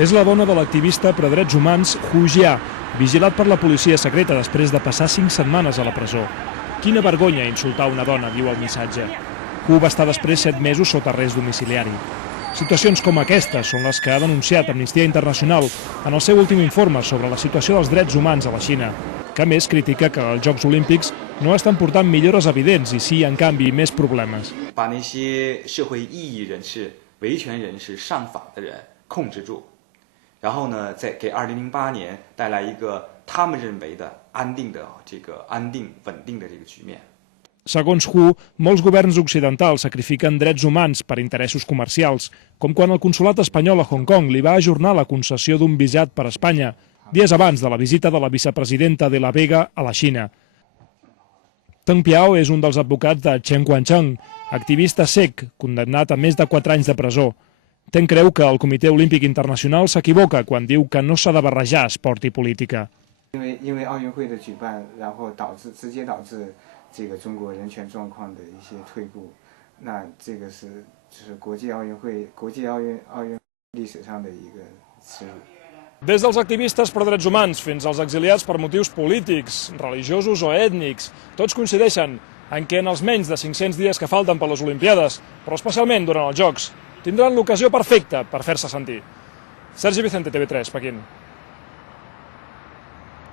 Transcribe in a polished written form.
És la dona de l'activista per drets humans Hu Jia, vigilat per la policia secreta després de passar 5 setmanes a la presó. Quina vergonya insultar una dona, diu el missatge. Hu va estar després 7 mesos sota arrest domiciliari. Situacions com aquestes són les que ha denunciat Amnistia Internacional en el seu últim informe sobre la situació dels drets humans a la Xina, que a més critica que els Jocs Olímpics no estan portant millores evidents i sí, en canvi, més problemes. 把那些社会异议人士、维权人士、上访的人控制住，然后呢，再给2008年带来一个他们认为的安定稳定的这个局面。 Segons Hu, molts governs occidentals sacrifiquen drets humans per interessos comercials, com quan el consolat espanyol a Hong Kong li va ajornar la concessió d'un visat per Espanya, dies abans de la visita de la vicepresidenta de la Vega a la Xina. Teng Piao és un dels advocats de Chen Guangcheng, activista cec, condemnat a més de 4 anys de presó. Teng creu que el Comitè Olímpic Internacional s'equivoca quan diu que no s'ha de barrejar esport i política. 因为奥运会的举办，然后直接导致这个中国人权状况的一些退步，那这个就是国际奥运历史上的一个耻辱。 Des dels activistes per drets humans fins als exiliats per motius polítics, religiosos o ètnics, tots coincideixen en què en els menys de 500 dies que falten per les Olimpiades, però especialment durant els Jocs, tindran l'ocasió perfecta per fer-se sentir. Sergi Vicente, TV3, Pequín.